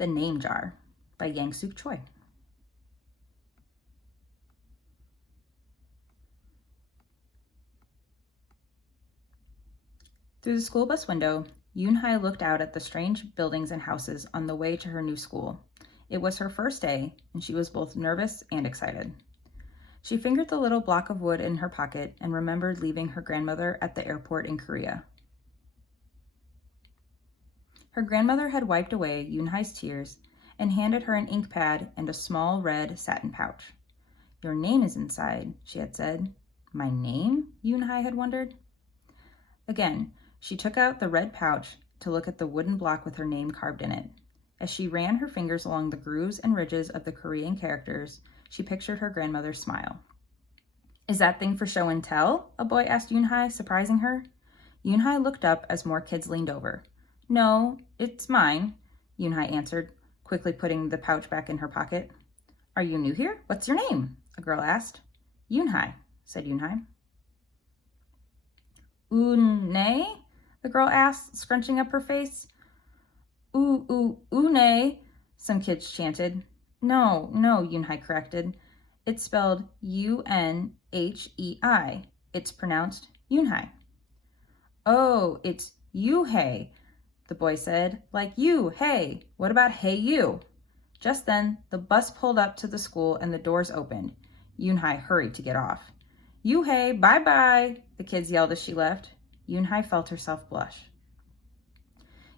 The Name Jar by Yangsook Choi. Through the school bus window, Yoon-hai looked out at the strange buildings and houses on the way to her new school. It was her first day, and she was both nervous and excited. She fingered the little block of wood in her pocket and remembered leaving her grandmother at the airport in Korea. Her grandmother had wiped away Yoon-hai's tears and handed her an ink pad and a small red satin pouch. "Your name is inside," she had said. "My name?" Yoon-hai had wondered. Again, she took out the red pouch to look at the wooden block with her name carved in it. As she ran her fingers along the grooves and ridges of the Korean characters, she pictured her grandmother's smile. "Is that thing for show and tell?" a boy asked Yoon-hai, surprising her. Yoon-hai looked up as more kids leaned over. "No, it's mine," Yoon-hai answered, quickly putting the pouch back in her pocket. "Are you new here? What's your name?" a girl asked. "Yoon-hai," said Yoon-hai. "Une?" the girl asked, scrunching up her face. Une," some kids chanted. No, Yoon-hai corrected. It's spelled U-N-H-E-I. It's pronounced Yoon-hai. "Oh, it's you-hey," the boy said. "Like you, hey. What about hey you?" Just then, the bus pulled up to the school and the doors opened. Yoon-hai hurried to get off. "You-hey, bye-bye," the kids yelled as she left. Yoon-hai felt herself blush.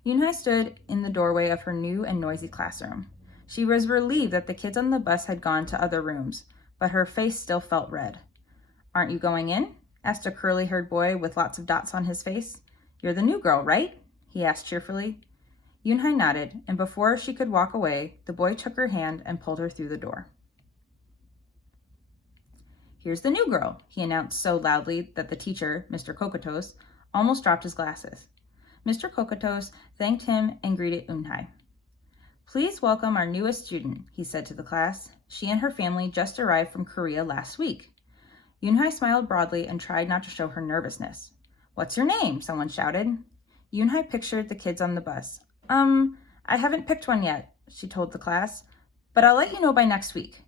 Yoon-hai stood in the doorway of her new and noisy classroom. She was relieved that the kids on the bus had gone to other rooms, but her face still felt red. "Aren't you going in?" asked a curly-haired boy with lots of dots on his face. "You're the new girl, right?" he asked cheerfully. Yoon-hai nodded, and before she could walk away, the boy took her hand and pulled her through the door. "Here's the new girl," he announced so loudly that the teacher, Mr. Kokotos, almost dropped his glasses. Mr. Kokotos thanked him and greeted Yoon-hai. "Please welcome our newest student," he said to the class. "She and her family just arrived from Korea last week." Yoon-hai smiled broadly and tried not to show her nervousness. "What's your name?" someone shouted. Yoon-hai pictured the kids on the bus. I haven't picked one yet," she told the class, "but I'll let you know by next week."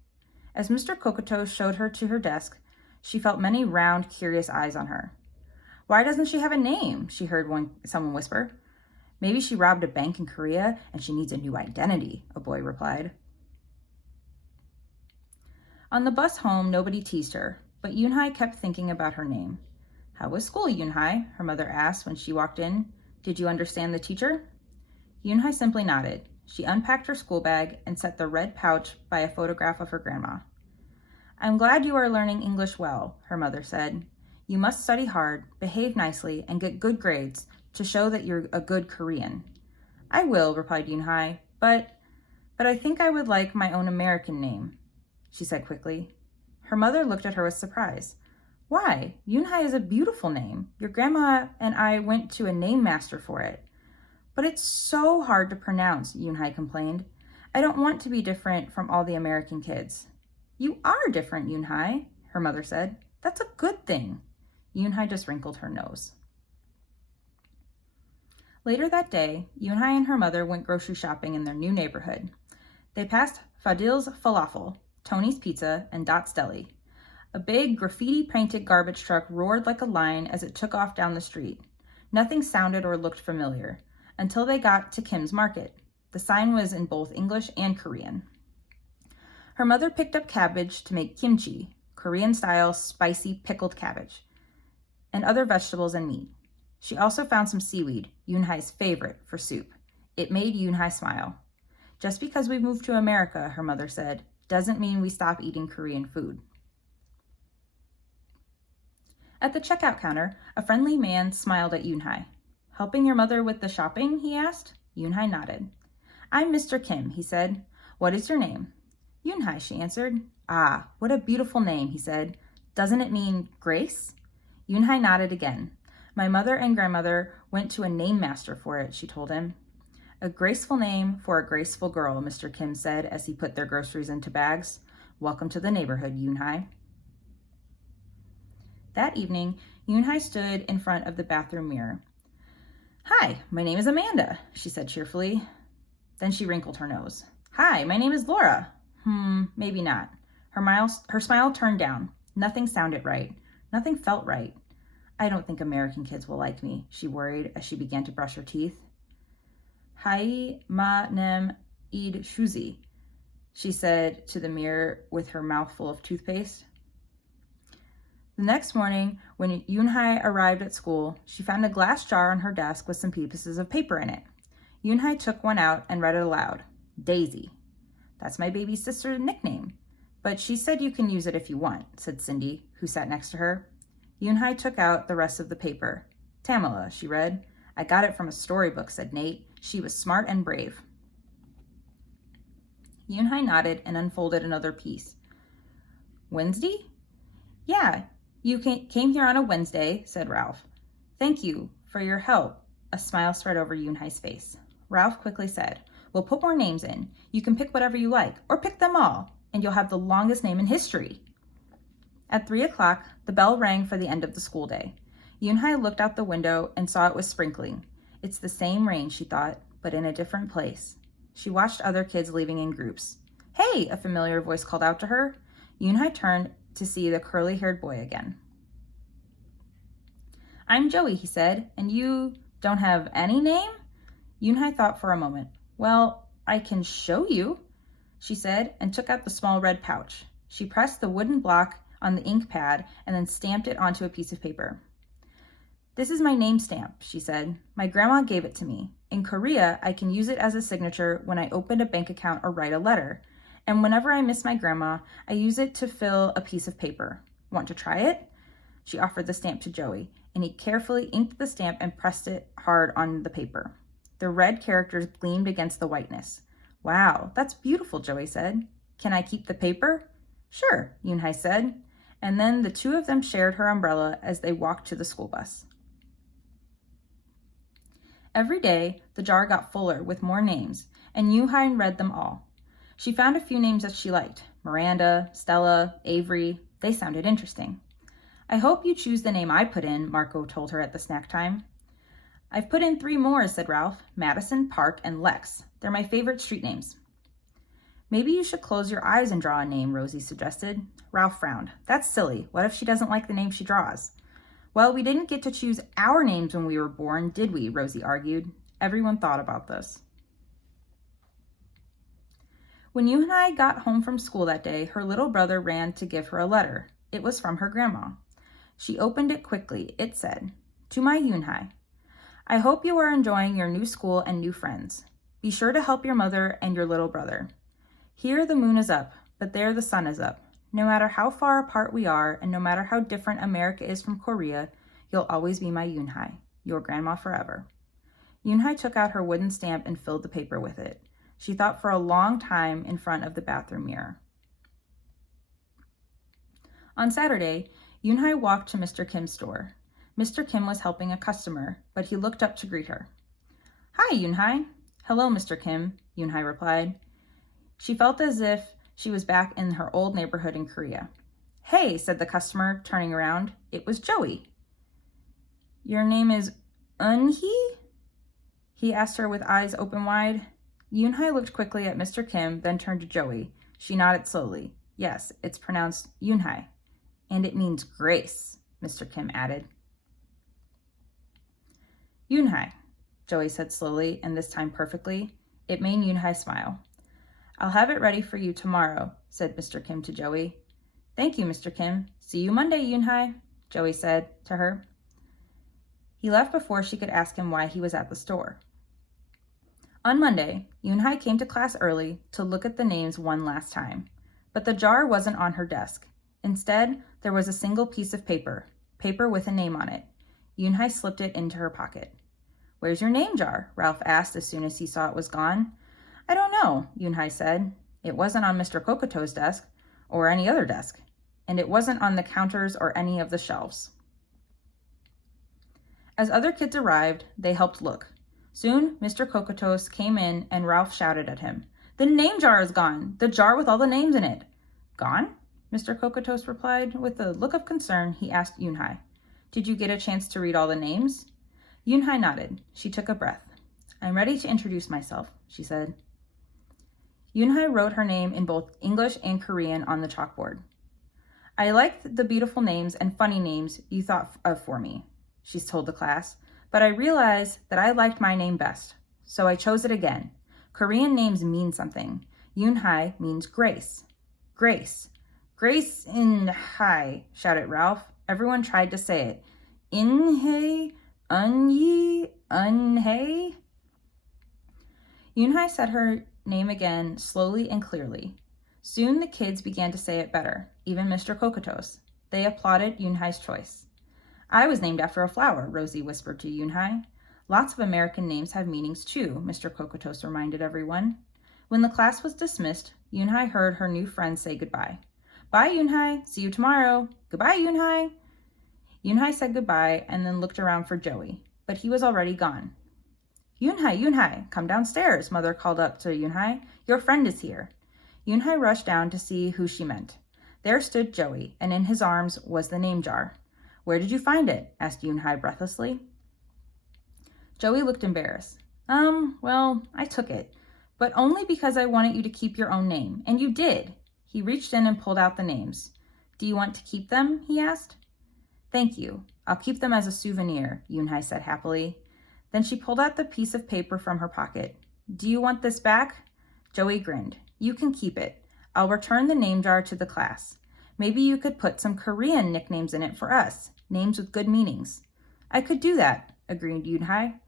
As Mr. Kokotos showed her to her desk, she felt many round, curious eyes on her. "Why doesn't she have a name?" she heard someone whisper. "Maybe she robbed a bank in Korea and she needs a new identity," a boy replied. On the bus home, nobody teased her, but Yoon-hai kept thinking about her name. "How was school, Yoon-hai?" her mother asked when she walked in. "Did you understand the teacher?" Yoon-hai simply nodded. She unpacked her school bag and set the red pouch by a photograph of her grandma. "I'm glad you are learning English well," her mother said. "You must study hard, behave nicely, and get good grades to show that you're a good Korean." "I will," replied Yoon-hai, but I think I would like my own American name," she said quickly. Her mother looked at her with surprise. "Why? Yoon-hai is a beautiful name. Your grandma and I went to a name master for it." "But it's so hard to pronounce," Yoon-hai complained. "I don't want to be different from all the American kids." "You are different, Yoon-hai," her mother said. "That's a good thing." Yoon-hai just wrinkled her nose. Later that day, Yoon-hai and her mother went grocery shopping in their new neighborhood. They passed Fadil's Falafel, Tony's Pizza, and Dot's Deli. A big graffiti-painted garbage truck roared like a lion as it took off down the street. Nothing sounded or looked familiar, until they got to Kim's Market. The sign was in both English and Korean. Her mother picked up cabbage to make kimchi, Korean-style spicy pickled cabbage, and other vegetables and meat. She also found some seaweed, Yoon-hai's favorite, for soup. It made Yoon-hai smile. "Just because we moved to America," her mother said, "doesn't mean we stop eating Korean food." At the checkout counter, a friendly man smiled at Yoon-hai. "Helping your mother with the shopping?" he asked. Yoon-hai nodded. "I'm Mr. Kim," he said. "What is your name?" "Yoon-hai," she answered. "Ah, what a beautiful name," he said. "Doesn't it mean Grace?" Yoon-hai nodded again. "My mother and grandmother went to a name master for it," she told him. "A graceful name for a graceful girl," Mr. Kim said as he put their groceries into bags. "Welcome to the neighborhood, Yoon-hai." That evening, Yoon-hai stood in front of the bathroom mirror. "Hi, my name is Amanda," she said cheerfully. Then she wrinkled her nose. Hi, my name is Laura. Maybe not. Her smile turned down. Nothing sounded right. Nothing felt right. I don't think American kids will like me, she worried as she began to brush her teeth. Hai ma nem id shuzi, she said to the mirror with her mouth full of toothpaste. The next morning, when Yoonhai arrived at school, she found a glass jar on her desk with some pieces of paper in it. Yoonhai took one out and read it aloud. Daisy. That's my baby sister's nickname. But she said you can use it if you want, said Cindy, who sat next to her. Yoonhai took out the rest of the paper. Tamala, she read. I got it from a storybook, said Nate. She was smart and brave. Yoonhai nodded and unfolded another piece. Wednesday? Yeah, you came here on a Wednesday, said Ralph. Thank you for your help. A smile spread over Yoonhai's face. Ralph quickly said, We'll put more names in. You can pick whatever you like, or pick them all, and you'll have the longest name in history. At 3 o'clock, the bell rang for the end of the school day. Yoonhai looked out the window and saw it was sprinkling. It's the same rain, she thought, but in a different place. She watched other kids leaving in groups. Hey, a familiar voice called out to her. Yoonhai turned to see the curly-haired boy again. I'm Joey, he said, and you don't have any name? Yoonhai thought for a moment. Well, I can show you, she said, and took out the small red pouch. She pressed the wooden block on the ink pad and then stamped it onto a piece of paper. This is my name stamp, she said. My grandma gave it to me. In Korea, I can use it as a signature when I open a bank account or write a letter. And whenever I miss my grandma, I use it to fill a piece of paper. Want to try it? She offered the stamp to Joey, and he carefully inked the stamp and pressed it hard on the paper. The red characters gleamed against the whiteness. Wow, that's beautiful, Joey said. Can I keep the paper? Sure, Yoonhai said. And then the two of them shared her umbrella as they walked to the school bus. Every day, the jar got fuller with more names, and Yoonhai read them all. She found a few names that she liked. Miranda, Stella, Avery. They sounded interesting. I hope you choose the name I put in, Marco told her at the snack time. I've put in 3 more, said Ralph. Madison, Park, and Lex. They're my favorite street names. Maybe you should close your eyes and draw a name, Rosie suggested. Ralph frowned. That's silly. What if she doesn't like the name she draws? Well, we didn't get to choose our names when we were born, did we? Rosie argued. Everyone thought about this. When Yoonhai got home from school that day, her little brother ran to give her a letter. It was from her grandma. She opened it quickly. It said, To my Yoonhai, I hope you are enjoying your new school and new friends. Be sure to help your mother and your little brother. Here the moon is up, but there the sun is up. No matter how far apart we are, and no matter how different America is from Korea, you'll always be my Yoonhai, your grandma forever. Yoonhai took out her wooden stamp and filled the paper with it. She thought for a long time in front of the bathroom mirror. On Saturday, Yoonhai walked to Mr. Kim's store. Mr. Kim was helping a customer, but he looked up to greet her. Hi, Yoonhai. Hello, Mr. Kim, Yoonhai replied. She felt as if she was back in her old neighborhood in Korea. Hey, said the customer, turning around. It was Joey. Your name is Eunhee? He asked her with eyes open wide. Yoonhai looked quickly at Mr. Kim, then turned to Joey. She nodded slowly. Yes, it's pronounced Yoonhai. And it means grace, Mr. Kim added. Yoonhai, Joey said slowly, and this time perfectly. It made Yoonhai smile. I'll have it ready for you tomorrow, said Mr. Kim to Joey. Thank you, Mr. Kim. See you Monday, Yoonhai, Joey said to her. He left before she could ask him why he was at the store. On Monday, Yoonhai came to class early to look at the names one last time. But the jar wasn't on her desk. Instead, there was a single piece of paper with a name on it. Yoonhai slipped it into her pocket. Where's your name jar? Ralph asked as soon as he saw it was gone. I don't know, Yoonhai said. It wasn't on Mr. Kokoto's desk or any other desk, and it wasn't on the counters or any of the shelves. As other kids arrived, they helped look. Soon, Mr. Kokotos came in and Ralph shouted at him. The name jar is gone, the jar with all the names in it. Gone? Mr. Kokotos replied. With a look of concern, he asked Yoonhai. Did you get a chance to read all the names? Yoonhai nodded. She took a breath. I'm ready to introduce myself, she said. Yoonhye wrote her name in both English and Korean on the chalkboard. I liked the beautiful names and funny names you thought of for me, she told the class, but I realized that I liked my name best, so I chose it again. Korean names mean something. Yoonhye means grace. Grace. Grace in high, shouted Ralph. Everyone tried to say it. In-hye, un-yi, un-hye. Yoonhye said her name again slowly and clearly. Soon the kids began to say it better, even Mr. Kokotos. They applauded Yoonhye's choice. I was named after a flower, Rosie whispered to Yoonhye. Lots of American names have meanings too, Mr. Kokotos reminded everyone. When the class was dismissed, Yoonhye heard her new friend say goodbye. Bye, Yoonhye. See you tomorrow. Goodbye, Yoonhye. Yoonhye said goodbye and then looked around for Joey, but he was already gone. Yoonhye, Yoonhye, come downstairs, Mother called up to Yoonhye. Your friend is here. Yoonhye rushed down to see who she meant. There stood Joey, and in his arms was the name jar. Where did you find it? Asked Yoonhye breathlessly. Joey looked embarrassed. Well, I took it, but only because I wanted you to keep your own name, and you did. He reached in and pulled out the names. Do you want to keep them? He asked. Thank you. I'll keep them as a souvenir, Yoonhye said happily. Then she pulled out the piece of paper from her pocket. Do you want this back? Joey grinned. You can keep it. I'll return the name jar to the class. Maybe you could put some Korean nicknames in it for us, names with good meanings. I could do that, agreed Yoonhye.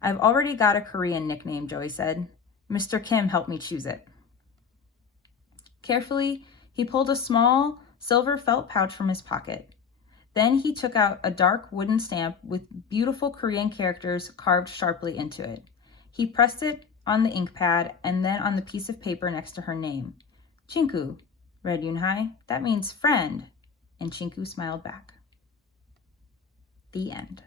I've already got a Korean nickname, Joey said. Mr. Kim helped me choose it. Carefully, he pulled a small silver felt pouch from his pocket. Then he took out a dark wooden stamp with beautiful Korean characters carved sharply into it. He pressed it on the ink pad and then on the piece of paper next to her name. Chinku, read Yoonhye. That means friend. And Chinku smiled back. The end.